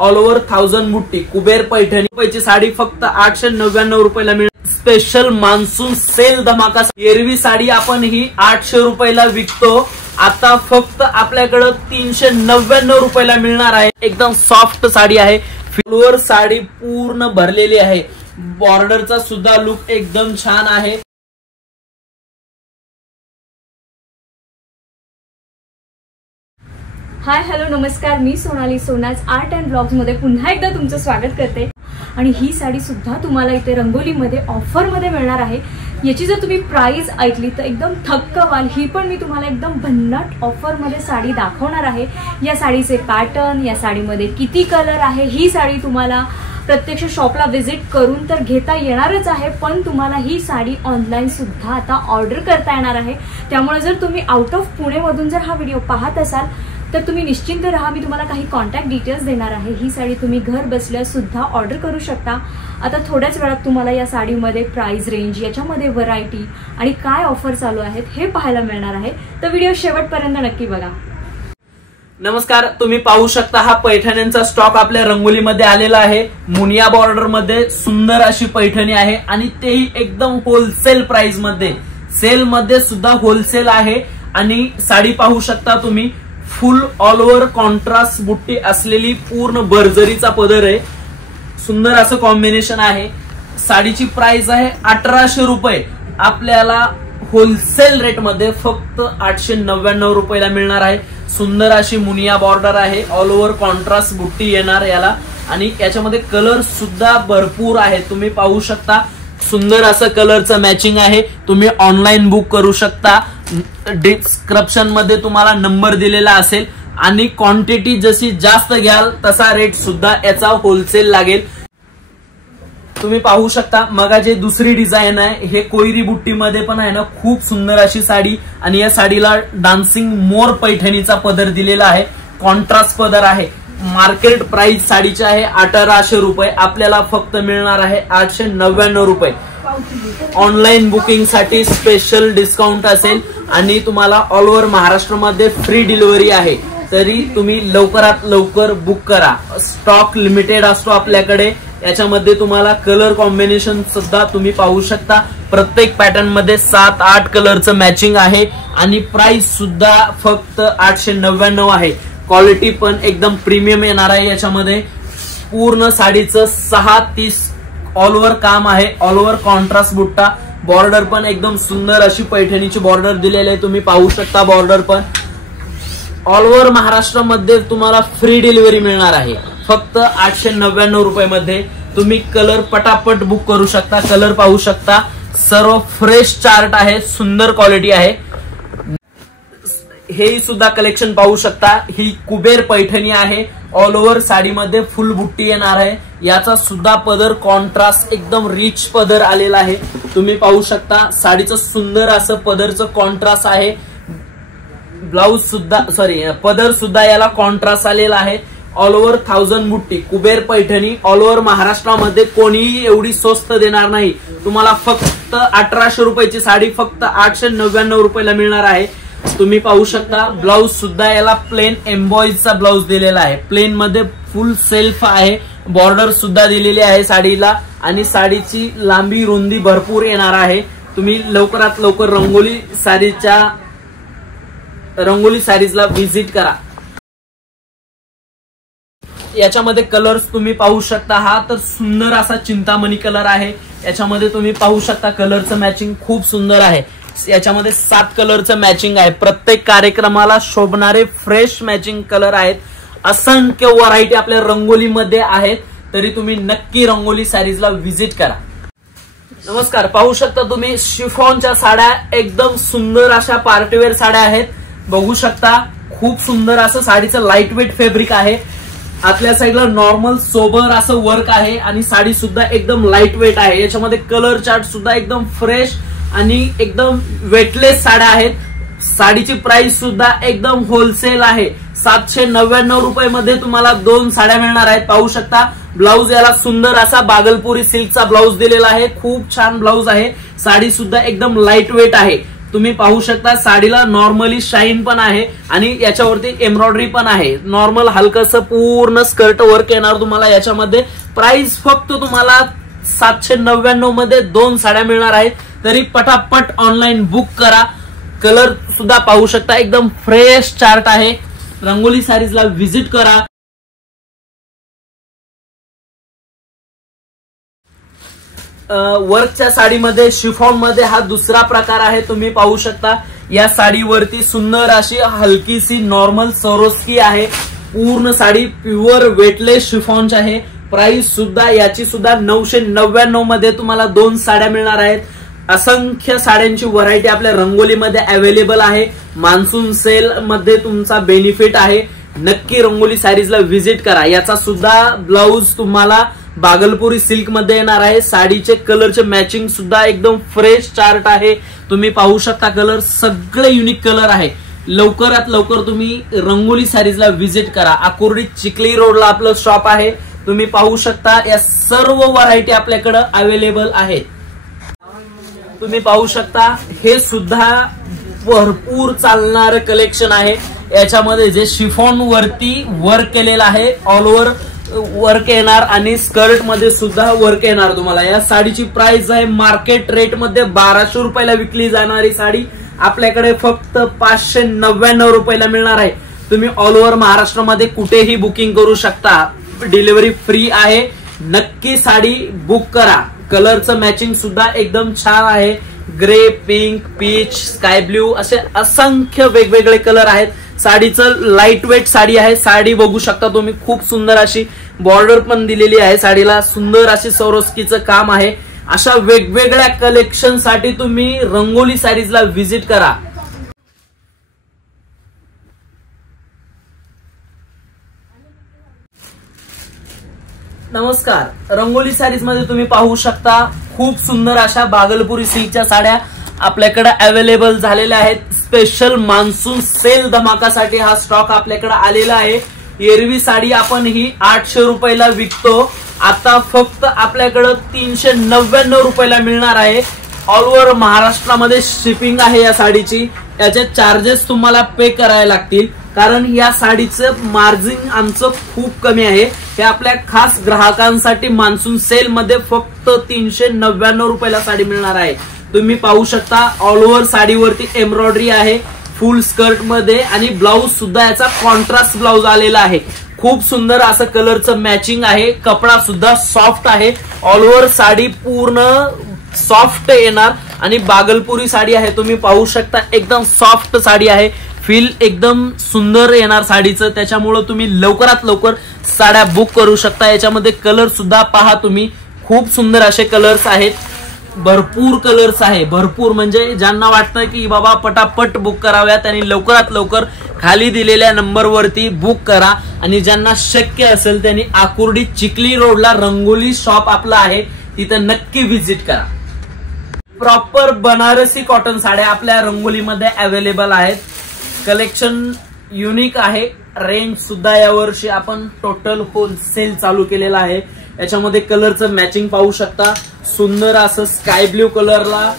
All over 1000 बुट्टी कुबेर पैठणी रुपयाची साडी फक्त 899 रुपयाला मिळेल। स्पेशल मान्सून सेल धमाका। एरवी साडी आपण ही 800 रुपयाला विकतो, आता फक्त आपल्याकडे 399 रुपयाला मिळणार आहे। एकदम सॉफ्ट साडी आहे, फ्लोअर साडी पूर्ण भरलेली आहे, बॉर्डरचा सुद्धा लुक एकदम छान आहे। हाय हॅलो नमस्कार, मी सोनाली सोनाज आर्ट अँड ब्लॉग्स मध्ये पुन्हा एकदा तुमचं स्वागत करते। आणि ही साडी सुद्धा तुम्हाला इथे रंगोलीमध्ये ऑफरमध्ये मिळणार आहे। याची जर तुम्ही प्राइस ऐकली तर एकदम थक्क व्हाल। ही पण मी तुम्हाला एकदम भन्नाट ऑफरमध्ये साडी दाखवणार आहे। या साडीचे पॅटर्न, या साडीमध्ये किती कलर आहे, ही साडी तुम्हाला प्रत्यक्ष शॉपला व्हिजिट करून तर घेता येणारच आहे, पण तुम्हाला ही साडी ऑनलाईन सुद्धा आता ऑर्डर करता येणार आहे। त्यामुळे जर तुम्ही आउट ऑफ पुणेमधून जर हा व्हिडिओ पाहत असाल तर तुम्ही निश्चिंत राहा, मी तुम्हाला काही कॉन्टॅक्ट डिटेल्स देणार आहे। ही साडी तुम्ही घर बसल्या सुद्धा ऑर्डर करू शकता। आता थोड्याच वेळात तुम्हाला या साडीमध्ये प्राइस रेंज, याच्यामध्ये व्हरायटी आणि काय ऑफर चालू आहेत हे पाहायला मिळणार आहे, तर व्हिडिओ शेवटपर्यंत नक्की बघा। नमस्कार, तुम्ही पाहू शकता हा पैठण्यांचा स्टॉक आपल्या रंगोलीमध्ये आलेला आहे। मुनिया बॉर्डर मध्ये सुंदर अशी पैठणी आहे आणि तेही एकदम होलसेल प्राइस मध्ये। सेल मध्ये सुद्धा होलसेल आहे आणि साडी पाहू शकता तुम्ही, फुल ऑल ओव्हर कॉन्ट्रास्ट बुट्टी असलेली पूर्ण बर्जरीचा पदर आहे। सुंदर असं कॉम्बिनेशन आहे। साडीची प्राइस आहे 1800 रुपये, आपल्याला होलसेल रेट मध्ये फक्त 899 रुपयाला मिळणार आहे। सुंदर अशी मुनिया बॉर्डर आहे, ऑल ओव्हर कॉन्ट्रास्ट बुट्टी येणार याला आणि याच्यामध्ये कलर सुद्धा भरपूर आहे। तुम्ही पाहू शकता सुंदर असं कलरचं मॅचिंग आहे। तुम्ही ऑनलाईन बुक करू शकता, डिस्क्रिप्शन मध्ये तुम्हाला नंबर दिलेला असेल आणि क्वांटिटी जशी जास्त घ्याल तसा रेट सुद्धा याचा होलसेल लागेल। तुम्ही पाहू शकता मग जे दुसरी डिझाईन आहे हे कोयरी बुट्टी मध्ये पण आहे ना, खूप सुंदर अशी साडी आणि या साडीला डान्सिंग मोर पैठणीचा पदर दिलेला आहे, कॉन्ट्रास्ट पदर आहे। मार्केट प्राइस साडीची आहे 1800 रुपये, आपल्याला फक्त मिळणार आहे 899 रुपये। ऑनलाईन बुकिंग साठी स्पेशल डिस्काउंट असेल आणि तुम्हाला ऑल ओव्हर महाराष्ट्रामध्ये फ्री डिलिव्हरी आहे, तरी तुम्ही लवकरात लवकर बुक करा। स्टॉक लिमिटेड असतो आपल्याकडे। याच्यामध्ये तुम्हाला कलर कॉम्बिनेशन सुद्धा तुम्ही पाहू शकता, प्रत्येक पॅटर्न मध्ये 7-8 कलरचं मॅचिंग आहे आणि प्राइस सुद्धा फक्त 899 आहे। क्वालिटी पण एकदम प्रीमियम येणार आहे। याच्यामध्ये पूर्ण साडीचं 6-30 ऑल ओव्हर काम आहे, ऑल ओव्हर कॉन्ट्रास्ट बुट्टा, बॉर्डर पण एकदम सुंदर अशी पैठणीची बॉर्डर दिलेली आहे। तुम्ही पाहू शकता बॉर्डर पण ऑल ओव्हर महाराष्ट्रामध्ये तुम्हाला फ्री डिलिव्हरी मिळणार आहे फक्त 899 रुपये मध्ये। तुम्ही कलर पटापट बुक करू शकता। कलर पाहू शकता, सर्व फ्रेश चार्ट आहे, सुंदर क्वालिटी आहे। हे सुद्धा कलेक्शन पाहू शकता, ही कुबेर पैठणी आहे, ऑल ओव्हर साडीमध्ये फुल बुट्टी येणार आहे। याचा सुद्धा पदर कॉन्ट्रास्ट एकदम रिच पदर आलेला आहे। तुम्ही पाहू शकता साडीचं सुंदर असं पदरचं कॉन्ट्रास्ट आहे। ब्लाउज सुद्धा पदर सुद्धा याला कॉन्ट्रास्ट आलेला आहे। ऑल ओव्हर 1000 बुट्टी कुबेर पैठणी, ऑल ओव्हर महाराष्ट्रामध्ये कोणीही एवढी स्वस्त देणार नाही। तुम्हाला फक्त 1800 रुपयाची साडी फक्त 899 रुपयाला मिळणार आहे। तुम्ही पाहू शकता ब्लाउज सुद्धा याला प्लेन एम्बॉईजचा ब्लाउज दिलेला आहे, प्लेन मध्ये फुल सेल्फ आहे, बॉर्डर सुद्धा दिलेली आहे साडीला आणि साडीची लांबी रुंदी भरपूर येणार आहे। तुम्ही लवकरात लवकर रंगोली साडीजला व्हिजिट करा। याच्यामध्ये कलर्स तुम्ही पाहू शकता, हा तर सुंदर असा चिंतामणी कलर आहे। याच्यामध्ये तुम्ही पाहू शकता कलरचं मॅचिंग खूप सुंदर आहे। याच्यामध्ये 7 कलरचं मॅचिंग आहे, प्रत्येक कार्यक्रमाला शोभणारे फ्रेश मॅचिंग कलर आहेत। असंख्य व्हरायटी आपल्या रंगोलीमध्ये आहेत, तरी तुम्ही नक्की रंगोली साडीजला व्हिजिट करा। नमस्कार, पाहू शकता तुम्ही शिफॉनच्या साड्या, एकदम सुंदर अशा पार्टीवेअर साड्या आहेत। बघू शकता खूप सुंदर असं साडीचं लाईट वेट फॅब्रिक आहे। आतल्या साईडला नॉर्मल सोबर असं वर्क आहे आणि साडी सुद्धा एकदम लाईट वेट आहे। याच्यामध्ये कलर चार्ट सुद्धा एकदम फ्रेश आणि एकदम वेटलेस साड्या आहेत। साडीची प्राइस सुद्धा एकदम होलसेल आहे, 799 रुपये मध्ये तुम्हाला 2 साड्या मिळणार आहेत। पाहू शकता ब्लाउज याला सुंदर असा बागलपुरी सिल्कचा ब्लाउज दिलेला आहे, खूप छान ब्लाउज आहे। साडी सुद्धा एकदम लाईट वेट आहे। तुम्ही पाहू शकता साडीला नॉर्मली शाईन पण आहे आणि याच्यावरती एम्ब्रॉयडरी पण आहे. नॉर्मल हलकसं पूर्ण स्कर्ट वर्क येणार तुम्हाला याच्यामध्ये. प्राइस फक्त तुम्हाला 799 मध्ये 2 साड्या मिळणार आहेत. तरी पटापट ऑनलाईन बुक करा. कलर सुद्धा पाहू शकता, एकदम फ्रेश चार्ट आहे. रंगोली साडीजला व्हिजिट करा. वर्कच्या साडीमध्ये शिफॉन मध्ये हा दुसरा प्रकार आहे. तुम्ही पाहू शकता या साडीवरती सुंदर अशी हलकीशी नॉर्मल सरोस्की आहे. पूर्ण साडी प्युअर वेटलेस शिफॉनची आहे. प्राइस सुद्धा याची सुद्धा 999 मध्ये तुम्हाला 2 साड्या मिळणार आहेत. असंख्य साड्यांची व्हरायटी आपल्या रंगोलीमध्ये अवेलेबल आहे. मान्सून सेल मध्ये तुमचा बेनिफिट आहे. नक्की रंगोली साडीजला व्हिजिट करा. याचा सुद्धा ब्लाउज तुम्हाला बागलपुरी सिल्क मध्ये येणार आहे. साडीचे कलरचे मॅचिंग सुद्धा एकदम फ्रेश चार्ट आहे. तुम्ही पाहू शकता कलर सगळे युनिक कलर आहे. लवकरात लवकर तुम्ही रंगोली साडीजला व्हिजिट करा. आकुर्डी चिखली रोडला आपलं शॉप आहे. तुम्ही पाहू शकता या सर्व व्हरायटी आपल्याकडे अवेलेबल आहेत. तुम्ही पाहू शकता हे सुद्धा भरपूर चालणारं कलेक्शन आहे. याच्यामध्ये जे शिफॉन वरती वर्क केलेलं आहे, ऑल ओव्हर वर्क येणार आणि स्कर्ट मध्ये सुद्धा वर्क येणार तुम्हाला. या साडीची प्राइस आहे मार्केट रेट मध्ये 1200 रुपयाला विकली जाणारी साडी आपल्याकडे फक्त 599 रुपयाला मिळणार आहे. तुम्ही ऑल ओव्हर महाराष्ट्रामध्ये कुठेही बुकिंग करू शकता. डिलिव्हरी फ्री आहे. नक्की साडी बुक करा. कलरचं मॅचिंग सुद्धा एकदम छान आहे. Grey, pink, peach, sky blue असे असंख्य वेगवेगळे कलर आहेत. साडीचं लाईट वेट साडी आहे. साडी बघू शकता तुम्ही, खूप सुंदर अशी बॉर्डर पण दिलेली आहे साडीला. सुंदर अशी सरोस्कीचं काम आहे. अशा वेगवेगळ्या कलेक्शन साठी तुम्ही रंगोली साडीजला व्हिजिट करा. नमस्कार. रंगोली साडीज मध्ये तुम्ही पाहू शकता खूप सुंदर अशा बागलपुरी सिल्कच्या साड्या आपल्याकडे अवेलेबल झालेल्या आहेत. स्पेशल मान्सून सेल धमाकासाठी हा स्टॉक आपल्याकडे आलेला आहे. एरवी साडी आपण ही 800 रुपयाला विकतो, आता फक्त आपल्याकडे 399 रुपयाला मिळणार आहे. ऑल ओव्हर महाराष्ट्रामध्ये शिपिंग आहे या साडीची. याचे चार्जेस तुम्हाला पे करायला लागतील कारण या साडीचं मार्जिन आमचं खूप कमी आहे. हे आपल्या खास ग्राहकांसाठी मान्सून सेल मध्ये फक्त 399 रुपयाला साडी मिळणार आहे. तुम्ही पाहू शकता ऑल ओव्हर साडीवरती एम्ब्रॉयडरी आहे फुल स्कर्ट मध्ये आणि ब्लाउज सुद्धा याचा कॉन्ट्रास्ट ब्लाउज आलेला आहे. खूप सुंदर असं कलरचं मॅचिंग आहे. कपडा सुद्धा सॉफ्ट आहे. ऑल ओव्हर साडी पूर्ण सॉफ्ट येणार आणि बागलपुरी साडी आहे. तुम्ही पाहू शकता एकदम सॉफ्ट साडी आहे. फील एकदम सुंदर येणार साडीचं. त्याच्यामुळे तुम्ही लवकरात लवकर साड्या बुक करू शकता. याच्यामध्ये कलर सुद्धा पहा तुम्ही, खूप सुंदर असे कलर्स आहेत. भरपूर कलर्स आहे. भरपूर म्हणजे ज्यांना वाटतं की बाबा पटापट बुक कराव्या त्यांनी लवकरात लवकर खाली दिलेल्या नंबरवरती बुक करा. आणि ज्यांना शक्य असेल त्यांनी आकुर्डी चिखली रोडला रंगोली शॉप आपला आहे, तिथं नक्की व्हिजिट करा. प्रॉपर बनारसी कॉटन साड्या आपल्या रंगोलीमध्ये अवेलेबल आहेत. कलेक्शन युनिक आहे. रेंज सुद्धा यावर्षी आपण टोटल होलसेल चालू केलेला आहे. याच्यामध्ये कलरचं मॅचिंग पाहू शकता. सुंदर असं स्काय ब्ल्यू कलरला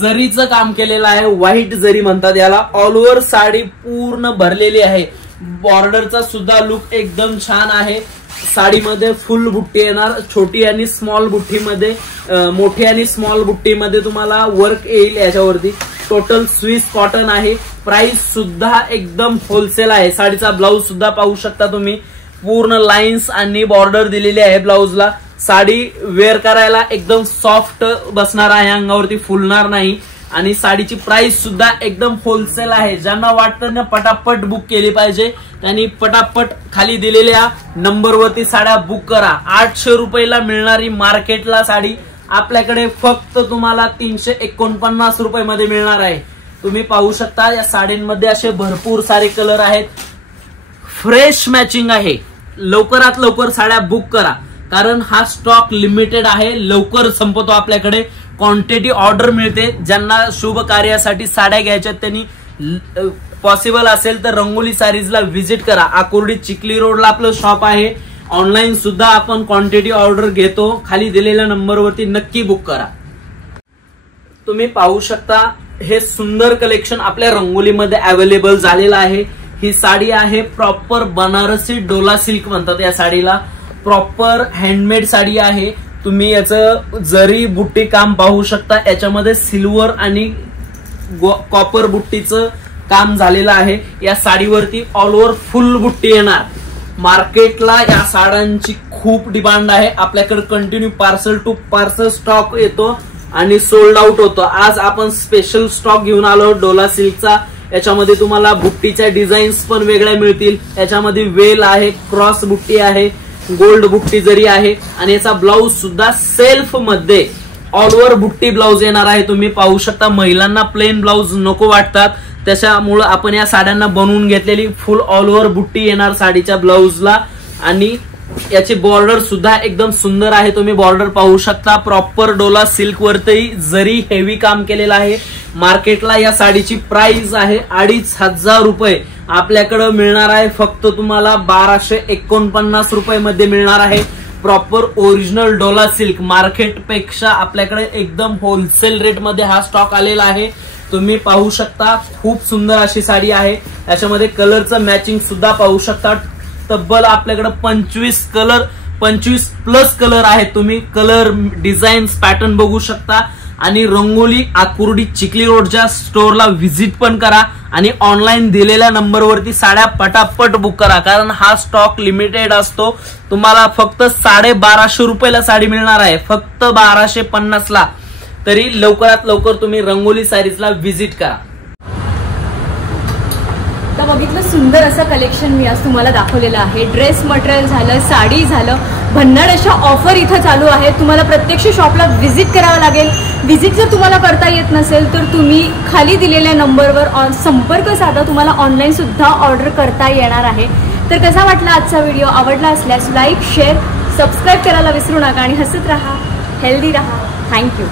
जरीचं काम केलेलं आहे. व्हाईट जरी म्हणतात याला. ऑल ओव्हर साडी पूर्ण भरलेली आहे. बॉर्डरचा सुद्धा लुक एकदम छान आहे. साडीमध्ये फुल बुट्टी येणार. छोटी आणि स्मॉल बुट्टीमध्ये, मोठी आणि स्मॉल बुट्टीमध्ये तुम्हाला वर्क येईल याच्यावरती. टोटल स्विस कॉटन आहे. प्राइस सुद्धा एकदम होलसेल आहे. साडीचा ब्लाउज सुद्धा पाहू शकता तुम्ही. पूर्ण लाईन्स आणि बॉर्डर दिलेली आहे ब्लाउजला. साडी वेअर करायला एकदम सॉफ्ट बसणार आहे, अंगावरती फुलणार नाही. आणि साडीची प्राइस सुद्धा एकदम होलसेल आहे. ज्यांना वाटतं ना पटापट बुक केली पाहिजे त्यांनी पटापट खाली दिलेल्या नंबरवरती साड्या बुक करा. 800 रुपयाला मिळणारी मार्केटला साडी आपल्याकडे फक्त तुम्हाला 349 रुपयामध्ये मिळणार आहे. तुम्ही पाहू शकता या साडींमध्ये असे भरपूर सारे कलर आहेत. फ्रेश मॅचिंग आहे. लवकरात लवकर साड्या बुक करा कारण हा स्टॉक लिमिटेड आहे. लवकर संपतो आपल्याकडे. क्वांटिटी ऑर्डर मिळते. ज्यांना शुभ कार्यासाठी साड्या घ्यायच्या त्यांनी पॉसिबल असेल तर रंगोली साडीजला व्हिजिट करा. आकुर्डी चिखली रोडला आपलं शॉप आहे. ऑनलाईन सुद्धा आपण क्वांटिटी ऑर्डर घेतो. खाली दिलेल्या नंबरवरती नक्की बुक करा. तुम्ही पाहू शकता हे सुंदर कलेक्शन आपल्या रंगोलीमध्ये अवेलेबल झालेलं आहे। ही साडी आहे प्रॉपर बनारसी डोला सिल्क म्हणतात या साडीला, प्रॉपर हँडमेड साडी आहे। तुम्ही याचं जरी बुट्टी काम पाहू शकता, याच्यामध्ये सिल्वर आणि कॉपर बुट्टीचं काम झालेलं आहे। या साडीवरती ऑल ओव्हर फुल बुट्टी येणार। मार्केटला या साड्यांची खूप डिमांड आहे, आपल्याकडे continue parcel to parcel stock येतो आणि सोल्ड आउट होतो। आज आपण स्पेशल स्टॉक घेऊन आलो डोला सिल्कचा। याच्यामध्ये तुम्हाला बुट्टीच्या डिझाईन्स पण वेगळ्या मिळतील। याच्यामध्ये वेल आहे, क्रॉस बुट्टी आहे, गोल्ड बुट्टी जरी आहे आणि याचा ब्लाऊज सुद्धा सेल्फ मध्ये ऑल ओव्हर बुट्टी ब्लाऊज येणार आहे। तुम्ही पाहू शकता महिलांना प्लेन ब्लाऊज नको वाटतात, त्याच्यामुळे आपण या साड्यांना बनवून घेतलेली फुल ऑल ओव्हर बुट्टी येणार साडीच्या ब्लाऊजला आणि याची बॉर्डर सुद्धा एकदम सुंदर आहे। तुम्ही बॉर्डर पाहू शकता, प्रॉपर डोला सिल्क वरती जरी हेवी काम केलेलं आहे। मार्केटला या साडीची प्राइस आहे 2500 रुपये, आपल्याकडे मिळणार आहे फक्त तुम्हाला 1249 रुपये मध्ये मिळणार आहे। Proper original Dola silk, market पेक्षा आपल्याकडे एकदम होलसेल रेट मध्ये हा स्टॉक आलेला आहे। तुम्ही पाहू शकता खूप सुंदर अशी साडी आहे। याच्यामध्ये कलरचं मॅचिंग सुद्धा पाहू शकता, तब्बल आपल्याकडे 25 प्लस कलर आहेत। तुम्ही कलर डिझाईन्स पॅटर्न बघू शकता आणि रंगोली आकुर्डी चिखली रोडच्या स्टोअरला व्हिजिट पण करा आणि ऑनलाईन दिलेल्या नंबरवरती साड्या पटापट बुक करा, कारण हा स्टॉक लिमिटेड असतो। तुम्हाला फक्त 1250 रुपयाला साडी मिळणार आहे, फक्त 1250 ला। तरी लवकरात लवकर तुम्ही रंगोली साडीजला व्हिजिट करा। तर बघितलं सुंदर असं कलेक्शन मी आज तुम्हाला दाखवलेलं आहे। ड्रेस मटेरियल झालं, साडी झालं, भन्नाट अशा ऑफर इथं चालू आहे। तुम्हाला प्रत्यक्ष शॉपला व्हिजिट करावं लागेल। व्हिजिट जर तुम्हाला करता येत नसेल तर तुम्ही खाली दिलेल्या नंबरवर संपर्क साधा, तुम्हाला ऑनलाईन सुद्धा ऑर्डर करता येणार आहे। तर कसा वाटला आजचा व्हिडिओ? आवडला असल्यास लाईक, शेअर, सबस्क्राईब करायला विसरू नका आणि हसत राहा, हेल्दी राहा। थँक्यू।